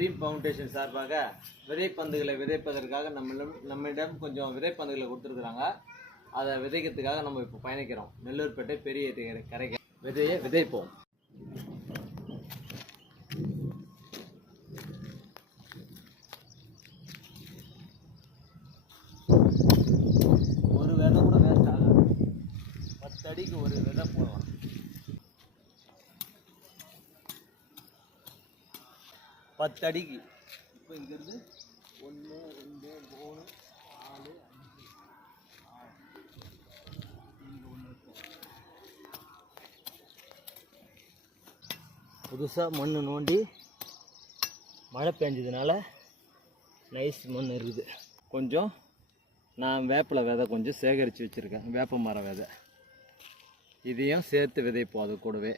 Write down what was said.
Dream foundation சார்பாக விதைப்பந்துகளை விதைப்பதற்காக நம்மிடம் கொஞ்சம் விதைப்பந்துகளை கொடுத்துருக்குறாங்க. அதை விதைக்கிறதுக்காக நம்ம இப்போ பயணிக்கிறோம். நெல்லூர்பேட்டை பெரிய கரைக்கு விதையை விதைப்போம். ஒரு விதை கூட வேஸ்ட் ஆகாது. 10 அடிக்கு ஒரு விதை போடலாம். 10 அடிக்கு. இப்போ இங்கிருந்து 1 2 3 4 5 6 இங்கே 1 இருக்கும். புதுசாக மண் நோண்டி மழை பெஞ்சதுனால நைஸ் மண் இருக்குது. கொஞ்சம் நான் வேப்பிலை விதை கொஞ்சம் சேகரித்து வச்சுருக்கேன். வேப்ப மரம் விதை இதையும் சேர்த்து விதைப்போம் அது கூடவே.